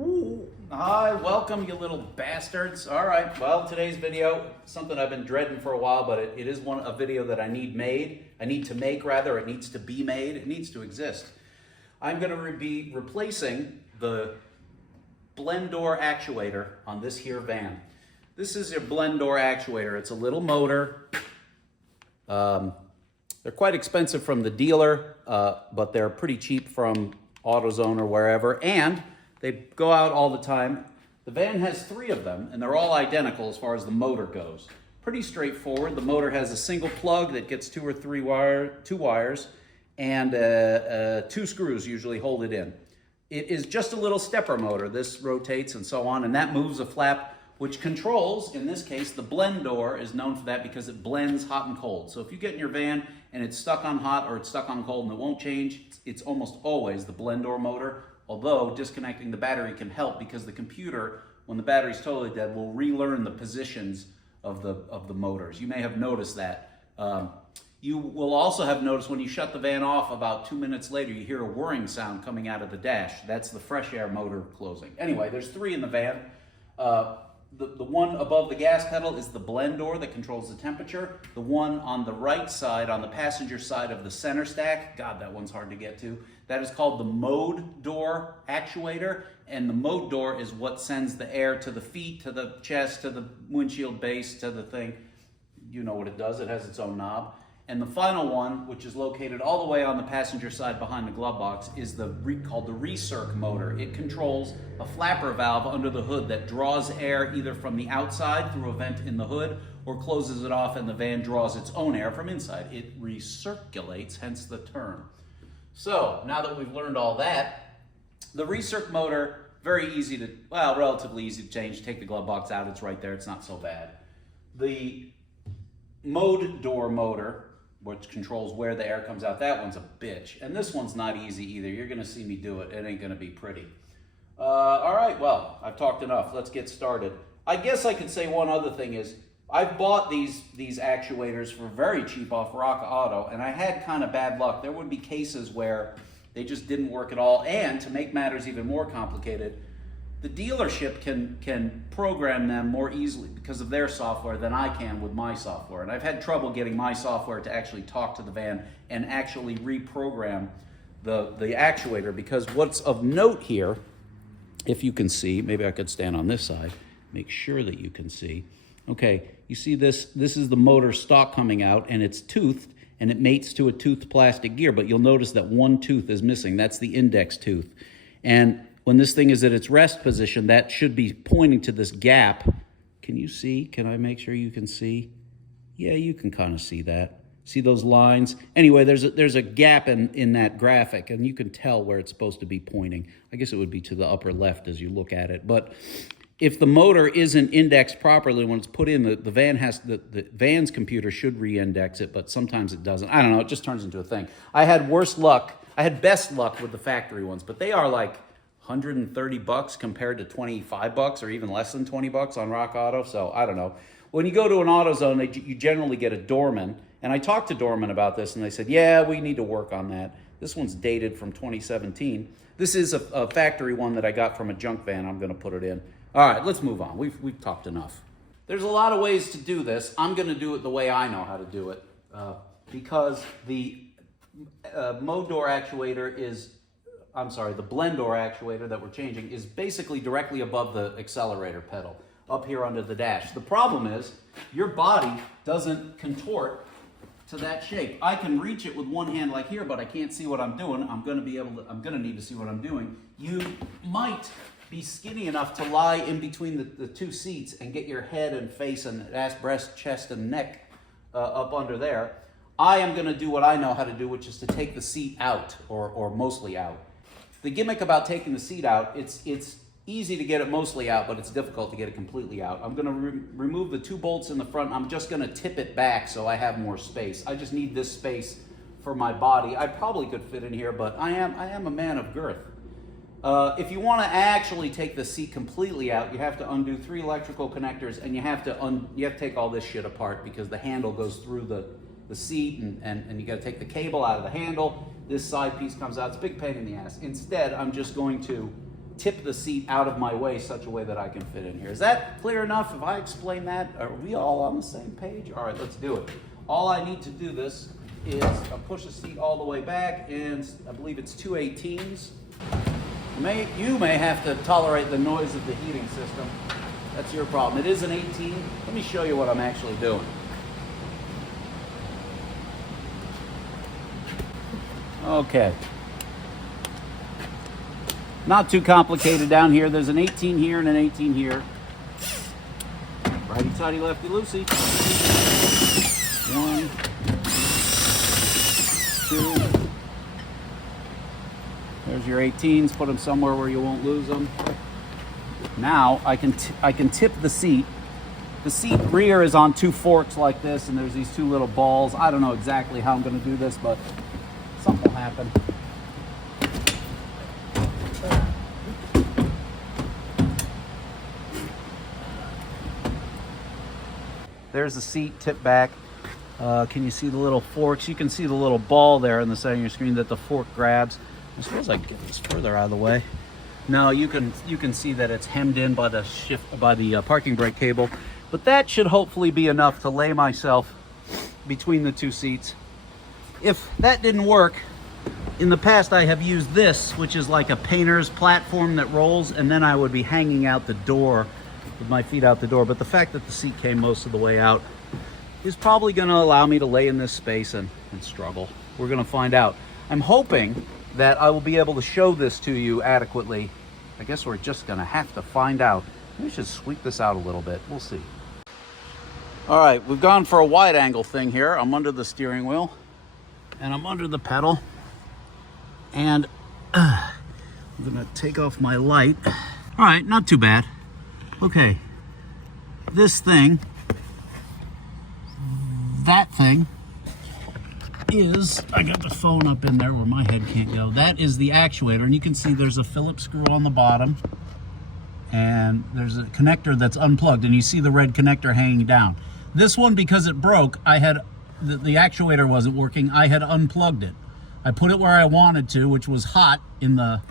Ooh. Hi, welcome you little bastards. All right, well, today's video, something I've been dreading for a while, but it is a video that I need made. I need to make, rather. It needs to be made. It needs to exist. I'm going to be replacing the blend door actuator on this here van. This is your blend door actuator. It's a little motor. They're quite expensive from the dealer, but they're pretty cheap from AutoZone or wherever, and they go out all the time. The van has 3 of them, and they're all identical as far as the motor goes. Pretty straightforward. The motor has a single plug that gets 2 or 3 wires, and 2 screws usually hold it in. It is just a little stepper motor. This rotates and so on, and that moves a flap which controls, in this case, the blend door is known for that because it blends hot and cold. So if you get in your van and it's stuck on hot or it's stuck on cold and it won't change, it's almost always the blend door motor, although disconnecting the battery can help because the computer, when the battery's totally dead, will relearn the positions of the motors. You may have noticed that. You will also have noticed when you shut the van off, about 2 minutes later, you hear a whirring sound coming out of the dash. That's the fresh air motor closing. Anyway, there's 3 in the van. The one above the gas pedal is the blend door that controls the temperature. The one on the right side, on the passenger side of the center stack, God, that one's hard to get to. That is called the mode door actuator. And the mode door is what sends the air to the feet, to the chest, to the windshield base, to the thing. You know what it does. It has its own knob. And the final one, which is located all the way on the passenger side behind the glove box, is called the recirc motor. It controls a flapper valve under the hood that draws air either from the outside through a vent in the hood or closes it off and the van draws its own air from inside. It recirculates, hence the term. So now that we've learned all that, the recirc motor, relatively easy to change. Take the glove box out, it's right there, it's not so bad. The mode door motor, which controls where the air comes out, that one's a bitch. And this one's not easy either. You're gonna see me do it. It ain't gonna be pretty. All right, well, I've talked enough. Let's get started. I guess I could say one other thing is, I've bought these actuators for very cheap off Rock Auto, and I had kind of bad luck. There would be cases where they just didn't work at all, and to make matters even more complicated, the dealership can program them more easily because of their software than I can with my software. And I've had trouble getting my software to actually talk to the van and actually reprogram the actuator, because what's of note here, if you can see, maybe I could stand on this side, make sure that you can see. Okay, you see this is the motor stock coming out, and it's toothed, and it mates to a toothed plastic gear, but you'll notice that one tooth is missing. That's the index tooth. And when this thing is at its rest position, that should be pointing to this gap. Can you see? Can I make sure you can see? Yeah, you can kind of see that. See those lines? Anyway, there's a gap in that graphic, and you can tell where it's supposed to be pointing. I guess it would be to the upper left as you look at it. But if the motor isn't indexed properly when it's put in, the van's computer should re-index it, but sometimes it doesn't. I don't know, it just turns into a thing. I had best luck with the factory ones, but they are like $130 compared to $25 or even less than $20 on Rock Auto. So I don't know. When you go to an AutoZone, you generally get a doorman. And I talked to doorman about this, and they said, yeah, we need to work on that. This one's dated from 2017. This is a factory one that I got from a junk van. I'm going to put it in. All right, let's move on. We've talked enough. There's a lot of ways to do this. I'm going to do it the way I know how to do it, because the mode door actuator the blend door actuator that we're changing is basically directly above the accelerator pedal, up here under the dash. The problem is your body doesn't contort to that shape. I can reach it with one hand like here, but I can't see what I'm doing. I'm gonna need to see what I'm doing. You might be skinny enough to lie in between the 2 seats and get your head and face and ass, breast, chest, and neck up under there. I am gonna do what I know how to do, which is to take the seat out, or mostly out. The gimmick about taking the seat out, it's easy to get it mostly out, but it's difficult to get it completely out. I'm going to remove the 2 bolts in the front. I'm just going to tip it back so I have more space. I just need this space for my body. I probably could fit in here, but I am a man of girth. If you want to actually take the seat completely out, you have to undo 3 electrical connectors, and you have to take all this shit apart because the handle goes through the seat, and you got to take the cable out of the handle. This side piece comes out. It's a big pain in the ass. Instead, I'm just going to tip the seat out of my way such a way that I can fit in here. Is that clear enough? If I explain that, are we all on the same page? All right, let's do it. All I need to do this is push the seat all the way back, and I believe it's 2/18s. You may have to tolerate the noise of the heating system. That's your problem. It is an 18. Let me show you what I'm actually doing. Okay. Not too complicated down here. There's an 18 here and an 18 here. Righty tighty, lefty loosey. 1, 2. There's your 18s. Put them somewhere where you won't lose them. Now I can tip the seat. The seat rear is on 2 forks like this, and there's these 2 little balls. I don't know exactly how I'm going to do this, but something will happen. There's the seat tipped back. Can you see the little forks? You can see the little ball there in the center of your screen that the fork grabs. I suppose I can get this further out of the way. Now you can see that it's hemmed in by the parking brake cable, but that should hopefully be enough to lay myself between the 2 seats. If that didn't work, in the past I have used this, which is like a painter's platform that rolls, and then I would be hanging out the door with my feet out the door. But the fact that the seat came most of the way out is probably going to allow me to lay in this space and struggle. We're going to find out. I'm hoping that I will be able to show this to you adequately. I guess we're just going to have to find out. We should sweep this out a little bit. We'll see. All right, we've gone for a wide angle thing here. I'm under the steering wheel and I'm under the pedal, and I'm going to take off my light. All right, not too bad. Okay, this thing, that thing is, I got the phone up in there where my head can't go. That is the actuator, and you can see there's a Phillips screw on the bottom, and there's a connector that's unplugged, and you see the red connector hanging down. This one, because it broke, I had the actuator wasn't working. I had unplugged it. I put it where I wanted to, which was hot in the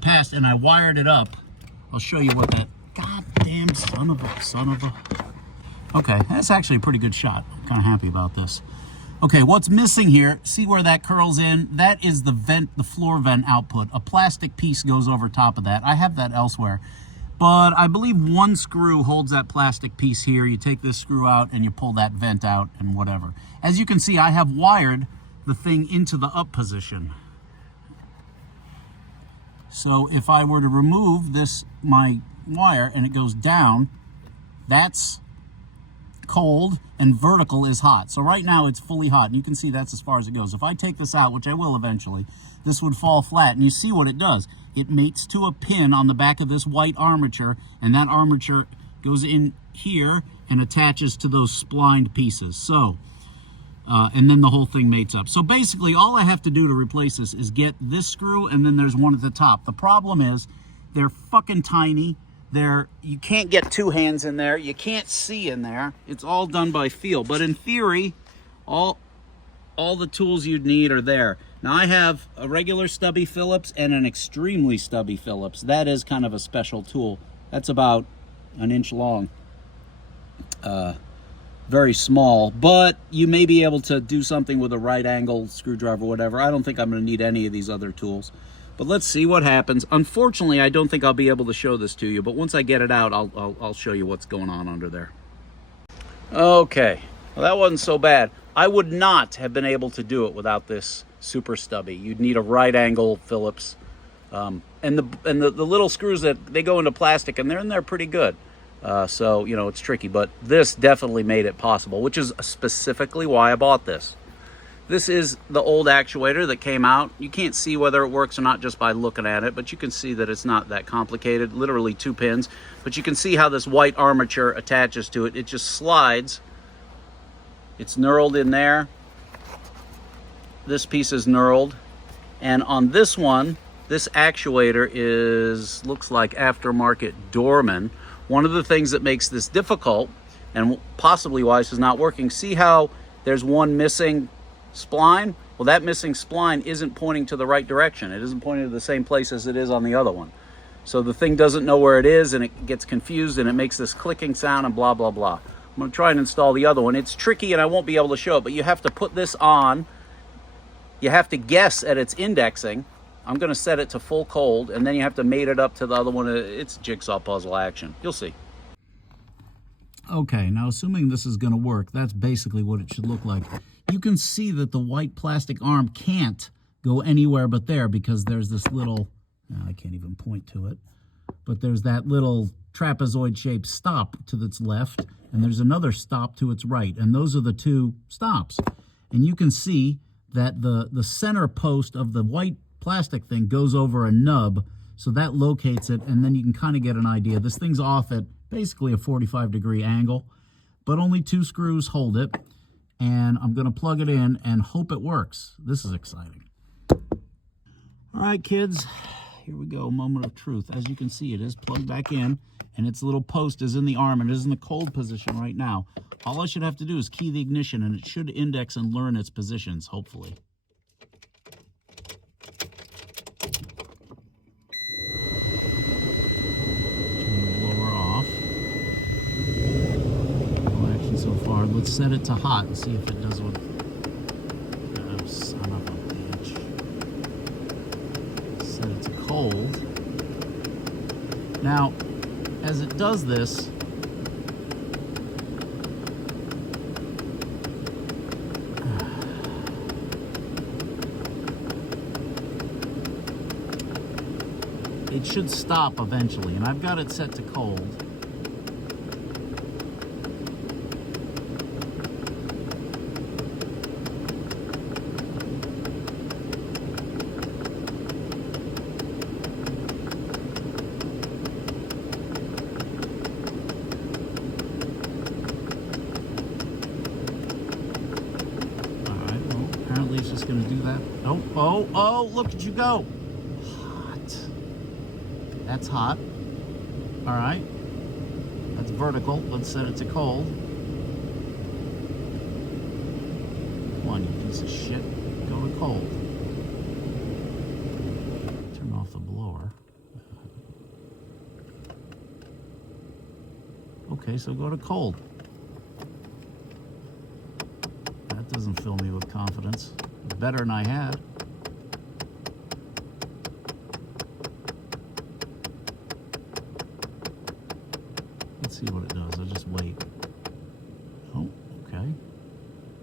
past, and I wired it up. I'll show you what that goddamn son of a. Okay, that's actually a pretty good shot. I'm kind of happy about this. Okay, what's missing here, see where that curls in? That is the vent, the floor vent output. A plastic piece goes over top of that. I have that elsewhere, but I believe 1 screw holds that plastic piece here. You take this screw out and you pull that vent out and whatever. As you can see, I have wired the thing into the up position. So if I were to remove this, my wire, and it goes down, that's cold, and vertical is hot. So right now it's fully hot, and you can see that's as far as it goes. If I take this out, which I will eventually, this would fall flat, and you see what it does. It mates to a pin on the back of this white armature, and that armature goes in here and attaches to those splined pieces. So, and then the whole thing mates up. So basically all I have to do to replace this is get this screw, and then there's one at the top. The problem is they're fucking tiny. You can't get 2 hands in there. You can't see in there. It's all done by feel. But in theory, all the tools you'd need are there. Now I have a regular stubby Phillips and an extremely stubby Phillips. That is kind of a special tool. That's about 1 inch long. Very small, but you may be able to do something with a right angle screwdriver or whatever. I don't think I'm going to need any of these other tools. But let's see what happens. Unfortunately, I don't think I'll be able to show this to you, but once I get it out, I'll show you what's going on under there. Okay, well, that wasn't so bad. I would not have been able to do it without this super stubby. You'd need a right angle Phillips. And the little screws that they go into plastic, and they're in there pretty good. So, you know, it's tricky, but this definitely made it possible, which is specifically why I bought this. This is the old actuator that came out. You can't see whether it works or not just by looking at it, but you can see that it's not that complicated, literally 2 pins. But you can see how this white armature attaches to it. It just slides. It's knurled in there. This piece is knurled. And on this one, this actuator looks like aftermarket Dorman. One of the things that makes this difficult, and possibly why this is not working, see how there's one missing spline? Well, that missing spline isn't pointing to the right direction. It isn't pointing to the same place as it is on the other one. so the thing doesn't know where it is and it gets confused and it makes this clicking sound and blah, blah, blah. I'm going to try and install the other one. It's tricky and I won't be able to show it, but you have to put this on. You have to guess at its indexing. I'm going to set it to full cold, and then you have to mate it up to the other one. It's jigsaw puzzle action. You'll see. Okay, now assuming this is going to work, that's basically what it should look like. You can see that the white plastic arm can't go anywhere but there because there's this little, I can't even point to it, but there's that little trapezoid-shaped stop to its left, and there's another stop to its right, and those are the two stops. And you can see that the center post of the white plastic thing goes over a nub, so that locates it, and then you can kind of get an idea. This thing's off at basically a 45-degree angle, but only 2 screws hold it, and I'm going to plug it in and hope it works. This is exciting. All right, kids, here we go, moment of truth. As you can see, it is plugged back in, and its little post is in the arm, and it is in the cold position right now. All I should have to do is key the ignition, and it should index and learn its positions, hopefully. Let's set it to hot and see if it does what... Oh, son of a bitch. Set it to cold. Now, as it does this, it should stop eventually, and I've got it set to cold. It's just going to do that. Oh, look at you go. Hot. That's hot. All right. That's vertical. Let's set it to cold. Come on, you piece of shit. Go to cold. Turn off the blower. Okay, so go to cold. That doesn't fill me with confidence. Better than I had. Let's see what it does. I'll just wait. Oh, okay.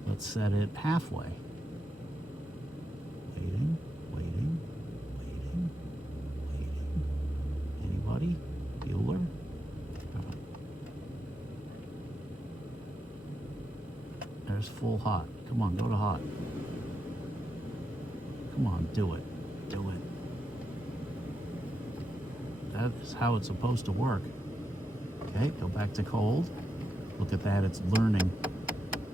Let's set it halfway. Waiting, waiting, waiting, waiting. Anybody? Bueller? There's full hot. Come on, go to hot. Come on, do it. Do it. That is how it's supposed to work. Okay, go back to cold. Look at that, it's learning.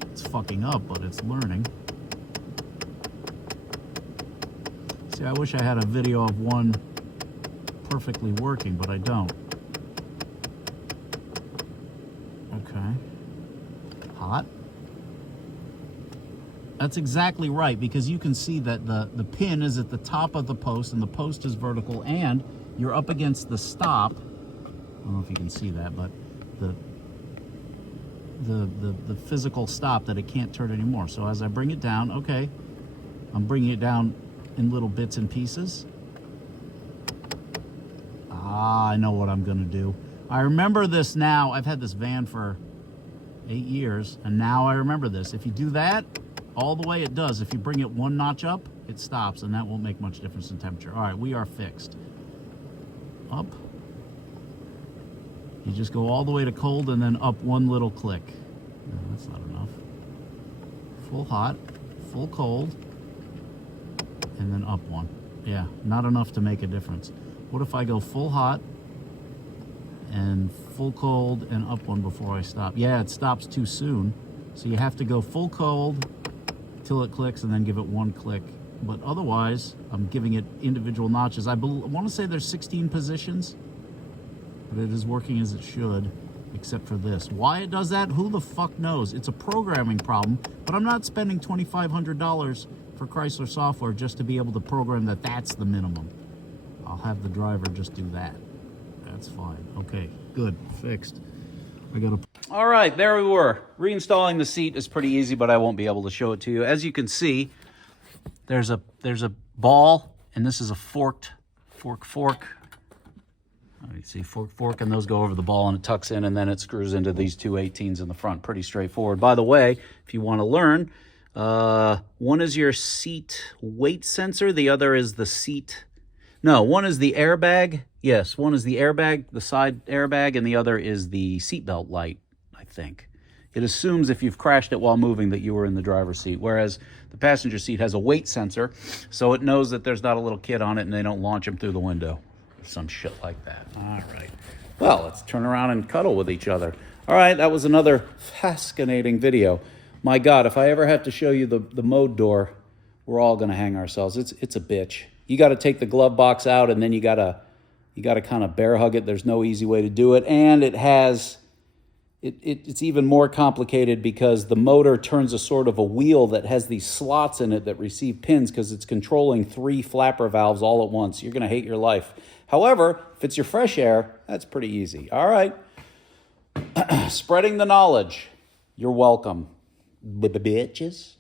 It's fucking up, but it's learning. See, I wish I had a video of one perfectly working, but I don't. Okay. Hot. That's exactly right, because you can see that the pin is at the top of the post, and the post is vertical, and you're up against the stop. I don't know if you can see that, but the physical stop that it can't turn anymore. So as I bring it down, okay, I'm bringing it down in little bits and pieces. Ah, I know what I'm gonna do. I remember this now. I've had this van for 8 years, and now I remember this. If you do that, all the way it does. If you bring it 1 notch up, it stops, and that won't make much difference in temperature. All right, we are fixed. Up. You just go all the way to cold and then up 1 little click. No, that's not enough. Full hot, full cold, and then up 1. Yeah, not enough to make a difference. What if I go full hot and full cold and up 1 before I stop? Yeah, it stops too soon. So you have to go full cold till it clicks and then give it 1 click. But otherwise, I'm giving it individual notches. I want to say there's 16 positions, but it is working as it should, except for this. Why it does that, who the fuck knows? It's a programming problem, but I'm not spending $2,500 for Chrysler software just to be able to program that that's the minimum. I'll have the driver just do that. That's fine. Okay, good, fixed. I gotta... All right, there we were. Reinstalling the seat is pretty easy, but I won't be able to show it to you. As you can see, there's a ball, and this is a fork. You see fork, and those go over the ball, and it tucks in, and then it screws into these two 18s in the front. Pretty straightforward. By the way, if you want to learn, one is your seat weight sensor. The other is the seat... No, one is the airbag. Yes, one is the airbag, the side airbag, and the other is the seatbelt light, I think. It assumes if you've crashed it while moving that you were in the driver's seat, whereas the passenger seat has a weight sensor, so it knows that there's not a little kid on it and they don't launch him through the window. Some shit like that. All right. Well, let's turn around and cuddle with each other. All right, that was another fascinating video. My God, if I ever have to show you the mode door, we're all going to hang ourselves. It's a bitch. You got to take the glove box out, and then you got to kind of bear hug it. There's no easy way to do it, and it's even more complicated because the motor turns a sort of a wheel that has these slots in it that receive pins because it's controlling 3 flapper valves all at once. You're going to hate your life. However, if it's your fresh air, that's pretty easy. All right. Spreading the knowledge. You're welcome, bitches.